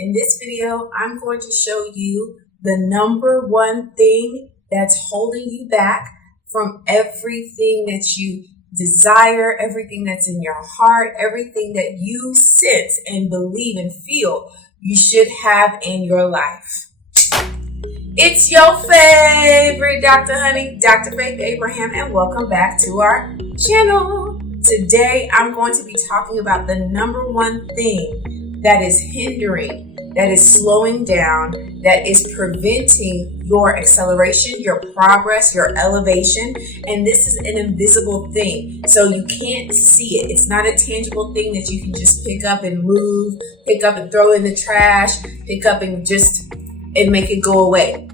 In this video, I'm going to show you the number one thing that's holding you back from everything that you desire, everything that's in your heart, everything that you sense and believe and feel you should have in your life. It's your favorite Dr. Honey, Dr. Faith Abraham, and welcome back to our channel. Today, I'm going to be talking about the number one thing that is hindering, that is slowing down, that is preventing your acceleration, your progress, your elevation. And this is an invisible thing, so you can't see it. It's not a tangible thing that you can just pick up and move, pick up and throw in the trash, pick up and make it go away.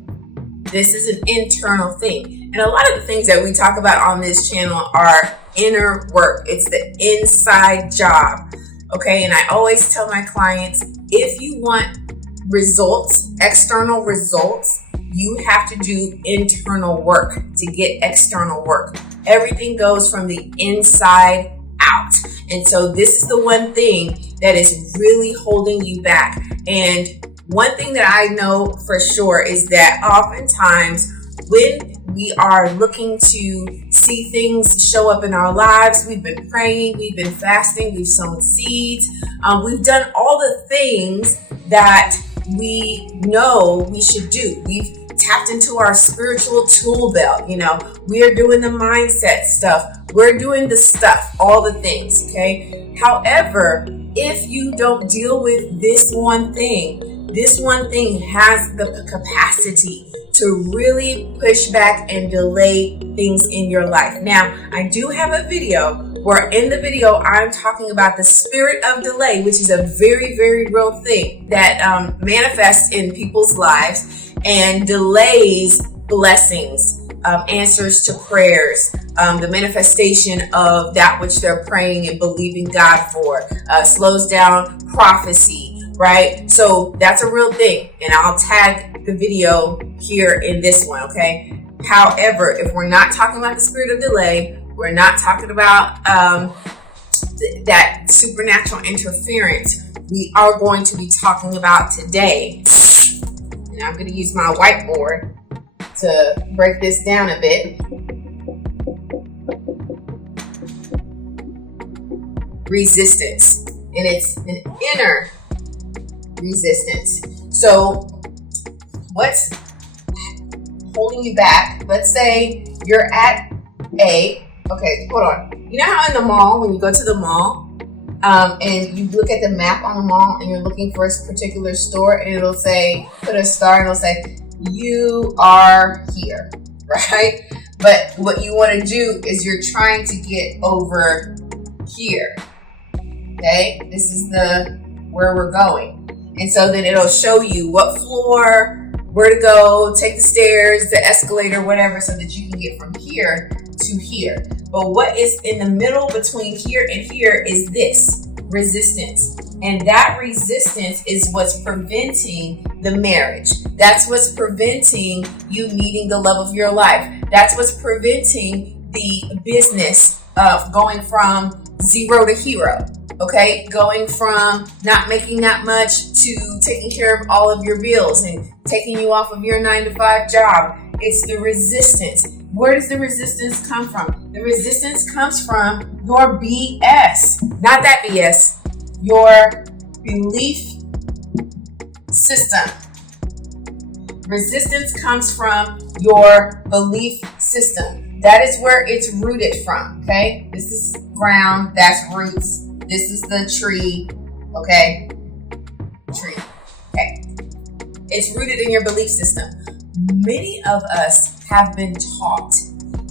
This is an internal thing. And a lot of the things that we talk about on this channel are inner work. It's the inside job. Okay. And I always tell my clients, if you want results, external results, you have to do internal work to get external work. Everything goes from the inside out. And so this is the one thing that is really holding you back. And one thing that I know for sure is that oftentimes when we are looking to see things show up in our lives, we've been praying, we've been fasting, we've sown seeds, we've done all the things that we know we should do. We've tapped into our spiritual tool belt. We're doing the mindset stuff. We're doing the stuff, all the things, okay? However, if you don't deal with this one thing has the capacity to really push back and delay things in your life. Now, I do have a video where in the video, I'm talking about the spirit of delay, which is a very, very real thing that manifests in people's lives and delays blessings, answers to prayers, the manifestation of that which they're praying and believing God for, slows down prophecy. Right? So that's a real thing. And I'll tag the video here in this one. Okay. However, if we're not talking about the spirit of delay, we're not talking about that supernatural interference. We are going to be talking about today. And I'm going to use my whiteboard to break this down a bit. Resistance. And it's an inner resistance. So what's holding you back? Let's say you're at okay, hold on. You know how in the mall, when you go to the mall, and you look at the map on the mall and you're looking for a particular store and it'll say, put a star and it'll say, you are here, right? But what you want to do is you're trying to get over here. Okay, this is where we're going. And so then it'll show you what floor, where to go, take the stairs, the escalator, whatever, so that you can get from here to here. But what is in the middle between here and here is this resistance. And that resistance is what's preventing the marriage. That's what's preventing you meeting the love of your life. That's what's preventing the business of going from zero to hero. Okay, going from not making that much to taking care of all of your bills and taking you off of your 9-to-5 job. It's the resistance. Where does the resistance come from? The resistance comes from your BS, not that BS, your belief system. Resistance comes from your belief system. That is where it's rooted from, okay? This is ground, that's roots. This is the tree, okay? Tree, okay? It's rooted in your belief system. Many of us have been taught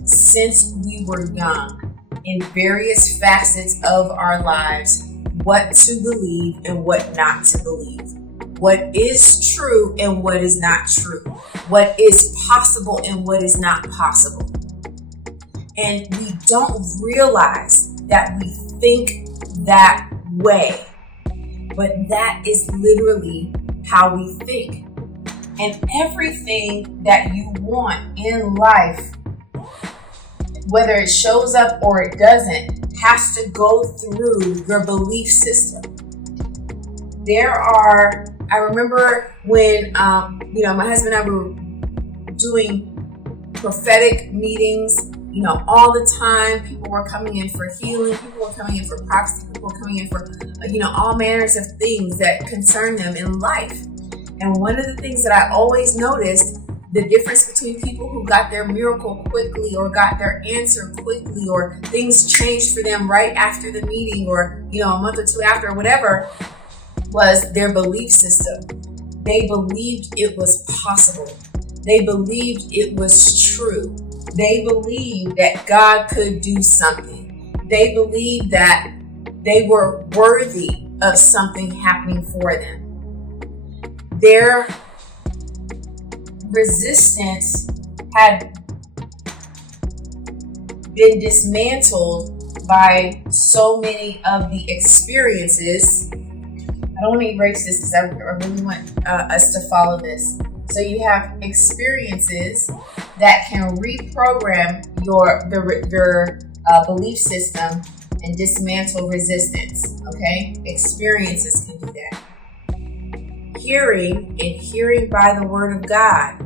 since we were young in various facets of our lives what to believe and what not to believe. What is true and what is not true. What is possible and what is not possible. And we don't realize that we think that way, but that is literally how we think. And everything that you want in life, whether it shows up or it doesn't, has to go through your belief system. There are I remember when, my husband and I were doing prophetic meetings, all the time. People were coming in for healing. People were coming in for prophecy. People were coming in for, all manners of things that concern them in life. And one of the things that I always noticed, the difference between people who got their miracle quickly or got their answer quickly or things changed for them right after the meeting or, a month or two after or whatever, was their belief system. They believed it was possible. They believed it was true. They believed that God could do something. They believed that they were worthy of something happening for them. Their resistance had been dismantled by so many of the experiences. I don't want to erase this because I really want us to follow this. So you have experiences that can reprogram your belief system and dismantle resistance. Okay, experiences can do that. Hearing and hearing by the word of God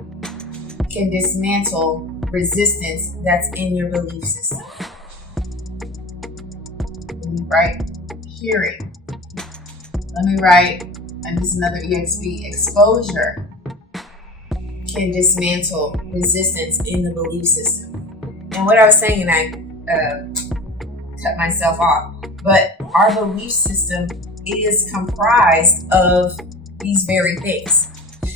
can dismantle resistance that's in your belief system. Let me write hearing. Let me write, and this is another EXP, exposure can dismantle resistance in the belief system. And what I was saying, and I cut myself off, but our belief system is comprised of these very things.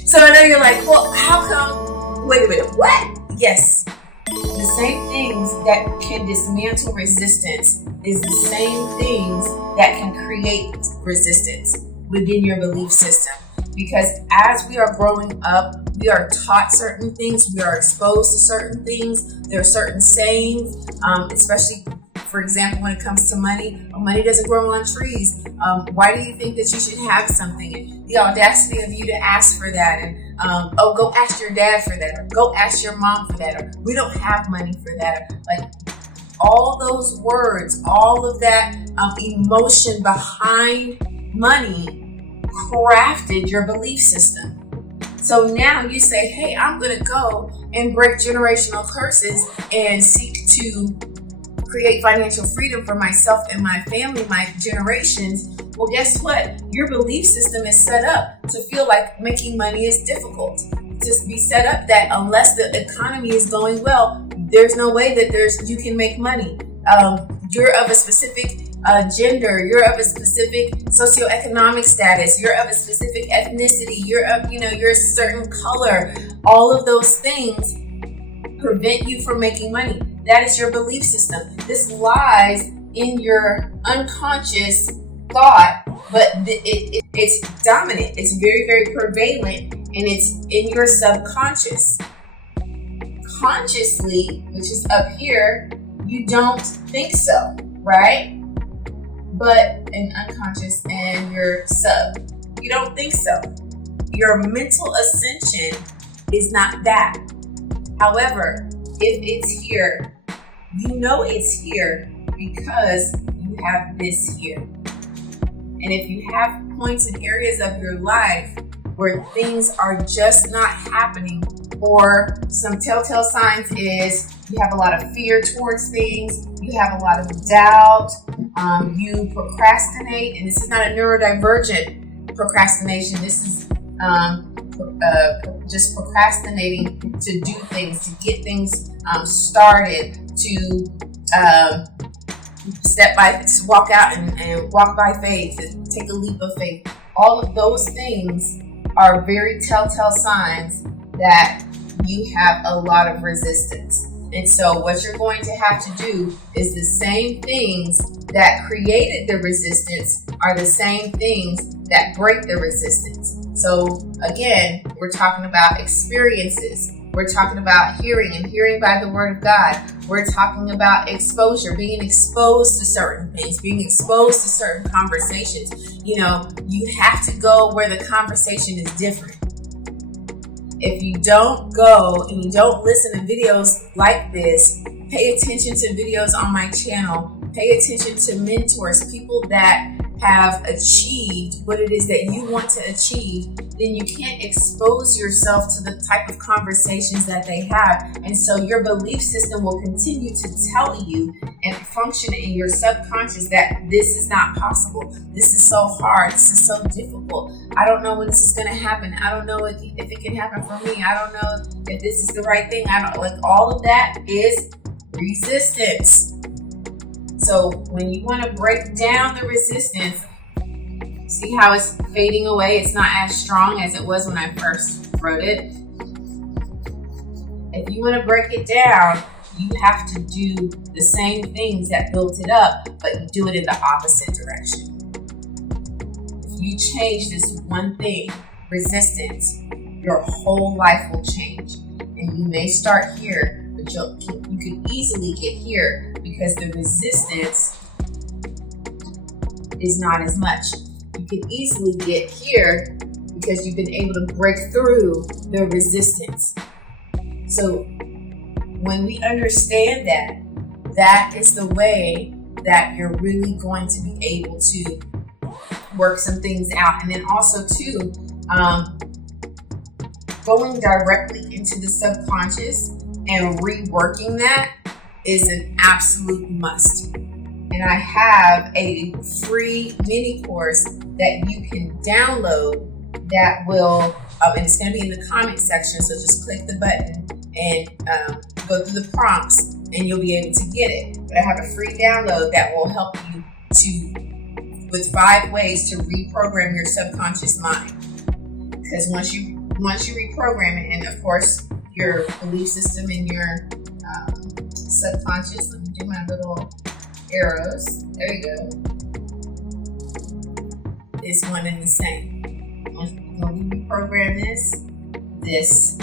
So I know you're like, well, how come? Wait a minute, what? Yes. The same things that can dismantle resistance is the same things that can create resistance within your belief system. Because as we are growing up, we are taught certain things, we are exposed to certain things. There are certain sayings, especially, for example, when it comes to money. Money doesn't grow on trees. Why do you think that you should have something? And the audacity of you to ask for that. And go ask your dad for that. Or go ask your mom for that. Or we don't have money for that. Like all those words, all of that emotion behind money crafted your belief system. So now you say, hey, I'm going to go and break generational curses and seek to create financial freedom for myself and my family, my generations. Well, guess what? Your belief system is set up to feel like making money is difficult. To be set up that unless the economy is going well, there's no way that you can make money. You're of a specific gender, you're of a specific socioeconomic status, you're of a specific ethnicity, you're a certain color. All of those things prevent you from making money. That is your belief system. This lies in your unconscious thought, but it's dominant. It's very, very prevalent, and it's in your subconscious. Consciously, which is up here, you don't think so, right? But in unconscious and your sub, you don't think so. Your mental ascension is not that. However, if it's here, you know it's here because you have this here. And if you have points and areas of your life where things are just not happening, or some telltale signs is you have a lot of fear towards things, you have a lot of doubt, you procrastinate, and this is not a neurodivergent procrastination, this is just procrastinating to do things, to get things started, to walk out and walk by faith, to take a leap of faith. All of those things are very telltale signs that you have a lot of resistance. And so what you're going to have to do is the same things that created the resistance are the same things that break the resistance. So again, we're talking about experiences. We're talking about hearing and hearing by the word of God. We're talking about exposure, being exposed to certain things, being exposed to certain conversations. You have to go where the conversation is different. If you don't go and you don't listen to videos like this, pay attention to videos on my channel, pay attention to mentors, people that have achieved what it is that you want to achieve, then you can't expose yourself to the type of conversations that they have. And so your belief system will continue to tell you and function in your subconscious that this is not possible. This is so hard. This is so difficult. I don't know when this is going to happen. I don't know if it can happen for me. I don't know if this is the right thing. I don't like all of that is resistance. So when you want to break down the resistance, see how it's fading away? It's not as strong as it was when I first wrote it. If you want to break it down, you have to do the same things that built it up, but you do it in the opposite direction. If you change this one thing, resistance, your whole life will change. And you may start here, but you could easily get here because the resistance is not as much. You could easily get here because you've been able to break through the resistance. So when we understand that, that is the way that you're really going to be able to work some things out. And then also too, going directly into the subconscious and reworking that is an absolute must. And I have a free mini course that you can download that will, and it's going to be in the comment section. So just click the button and go through the prompts and you'll be able to get it. But I have a free download that will help you with 5 ways to reprogram your subconscious mind. Because once you reprogram it, and of course your belief system and your subconscious, let me do my little arrows. There you go. It's one and the same. When we reprogram this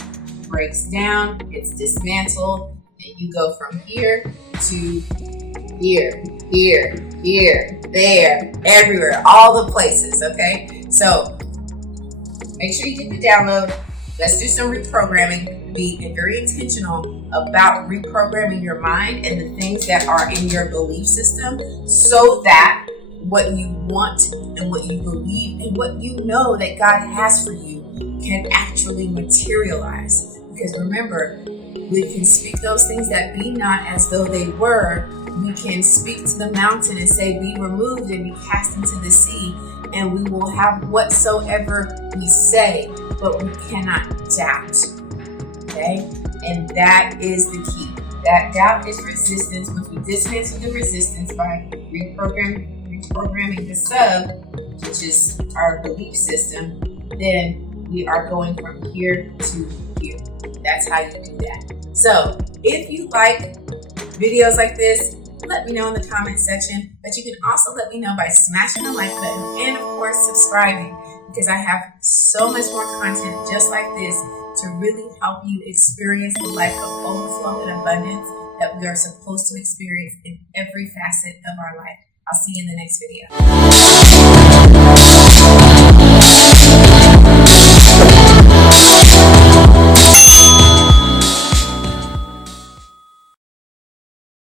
breaks down, it's dismantled, and you go from here to here, there, everywhere, all the places, okay? So make sure you get the download. Let's do some reprogramming. Be very intentional about reprogramming your mind and the things that are in your belief system so that what you want and what you believe and what you know that God has for you can actually materialize. Because remember, we can speak those things that be not as though they were. We can speak to the mountain and say, be removed and be cast into the sea, and we will have whatsoever we say, but we cannot doubt. Okay? And that is the key. That doubt is resistance. Once we dismantle the resistance by reprogramming the sub, which is our belief system, then we are going from here to here. That's how you do that. So if you like videos like this, let me know in the comment section. But you can also let me know by smashing the like button and of course subscribing, because I have so much more content just like this to really help you experience the life of overflow and abundance that we are supposed to experience in every facet of our life. I'll see you in the next video.